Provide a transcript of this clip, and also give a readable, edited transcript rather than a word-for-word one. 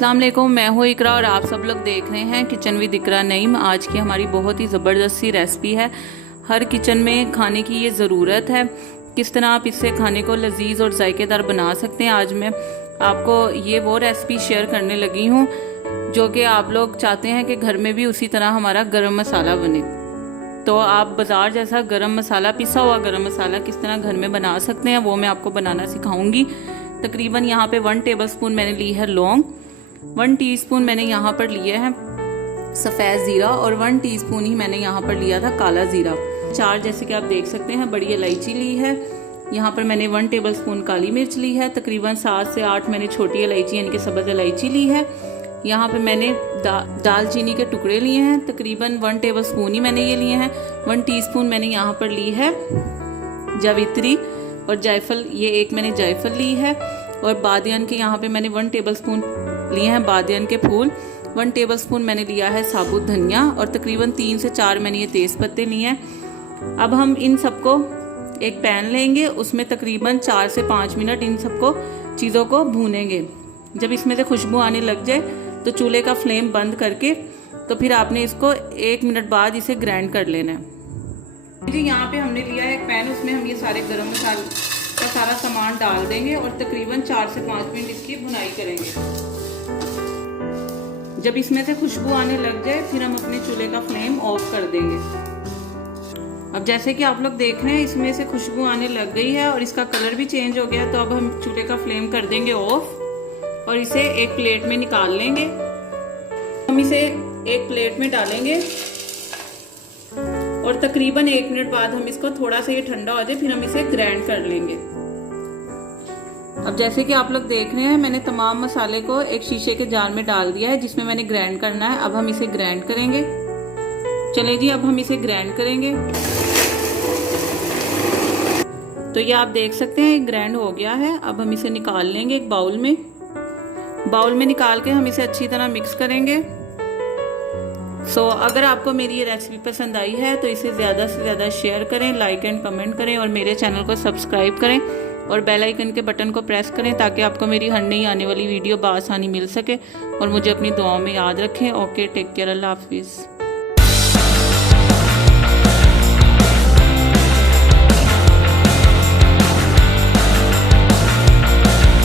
अस्सलाम वालेकुम, मैं हूँ इकरा और आप सब लोग देख रहे हैं किचन विद इकरा नईम। आज की हमारी बहुत ही ज़बरदस्त सी रेसिपी है। हर किचन में खाने की ये ज़रूरत है। किस तरह आप इससे खाने को लजीज और जायकेदार बना सकते हैं। आज मैं आपको ये वो रेसिपी शेयर करने लगी हूँ जो कि आप लोग चाहते हैं कि घर में भी उसी तरह हमारा गरम मसाला बने। तो आप बाज़ार जैसा गरम मसाला, पिसा हुआ गरम मसाला किस तरह घर में बना सकते हैं वो मैं आपको बनाना सिखाऊंगी। तकरीबन यहाँ पे 1 टेबलस्पून मैंने ली है लौंग, 1 टीस्पून मैंने यहाँ पर लिए हैं सफ़ेद ज़ीरा और 1 टीस्पून ही मैंने यहाँ पर लिया था काला ज़ीरा। 4 जैसे कि आप देख सकते हैं बड़ी इलायची ली है। यहाँ पर मैंने 1 टेबलस्पून काली मिर्च ली है। तकरीबन 7 से 8 मैंने छोटी इलायची यानी कि सब्ज़ इलायची ली है। यहाँ पे मैंने दालचीनी के टुकड़े लिए हैं, तकरीबन 1 टेबलस्पून ही मैंने ये लिए हैं। 1 टीस्पून मैंने यहाँ पर ली है जावित्री और जायफल, ये एक मैंने जायफल ली है। और बादियान के यहाँ पे मैंने 1 टेबलस्पून लिए हैं बादियान के फूल। 1 टेबलस्पून मैंने लिया है साबुत धनिया और तकरीबन 3 से 4 मैंने ये तेज़ पत्ते लिए हैं। अब हम इन सबको एक पैन लेंगे, उसमें तकरीबन 4 से 5 मिनट इन सबको चीज़ों को भूनेंगे। जब इसमें से खुशबू आने लग जाए तो चूल्हे का फ्लेम बंद करके तो फिर आपने इसको 1 मिनट बाद इसे ग्राइंड कर लेना है। जी यहाँ पे हमने लिया है एक पैन, उसमें हम ये सारे गरम मसाले का सारा सामान डाल देंगे और तकरीबन 4 से 5 मिनट इसकी भुनाई करेंगे। जब इसमें से खुशबू आने लग जाए फिर हम अपने चूल्हे का फ्लेम ऑफ कर देंगे। अब जैसे कि आप लोग देख रहे हैं इसमें से खुशबू आने लग गई है और इसका कलर भी चेंज हो गया। तो अब हम चूल्हे का फ्लेम कर देंगे ऑफ और इसे एक प्लेट में निकाल लेंगे। हम इसे एक प्लेट में डालेंगे और तकरीबन 1 मिनट बाद हम इसको थोड़ा सा ये ठंडा हो जाए फिर हम इसे ग्राइंड कर लेंगे। अब जैसे कि आप लोग देख रहे हैं मैंने तमाम मसाले को एक शीशे के जार में डाल दिया है जिसमें मैंने ग्राइंड करना है। अब हम इसे ग्राइंड करेंगे। चलिए जी अब हम इसे ग्राइंड करेंगे। तो ये आप देख सकते हैं ग्राइंड हो गया है। अब हम इसे निकाल लेंगे एक बाउल में। बाउल में निकाल के हम इसे अच्छी तरह मिक्स करेंगे। अगर आपको मेरी ये रेसिपी पसंद आई है तो इसे ज़्यादा से ज़्यादा शेयर करें, लाइक एंड कमेंट करें और मेरे चैनल को सब्सक्राइब करें और बेल आइकन के बटन को प्रेस करें ताकि आपको मेरी हर नई आने वाली वीडियो बआसानी मिल सके। और मुझे अपनी दुआओं में याद रखें। ओके, टेक केयर, अल्लाह हाफिज़।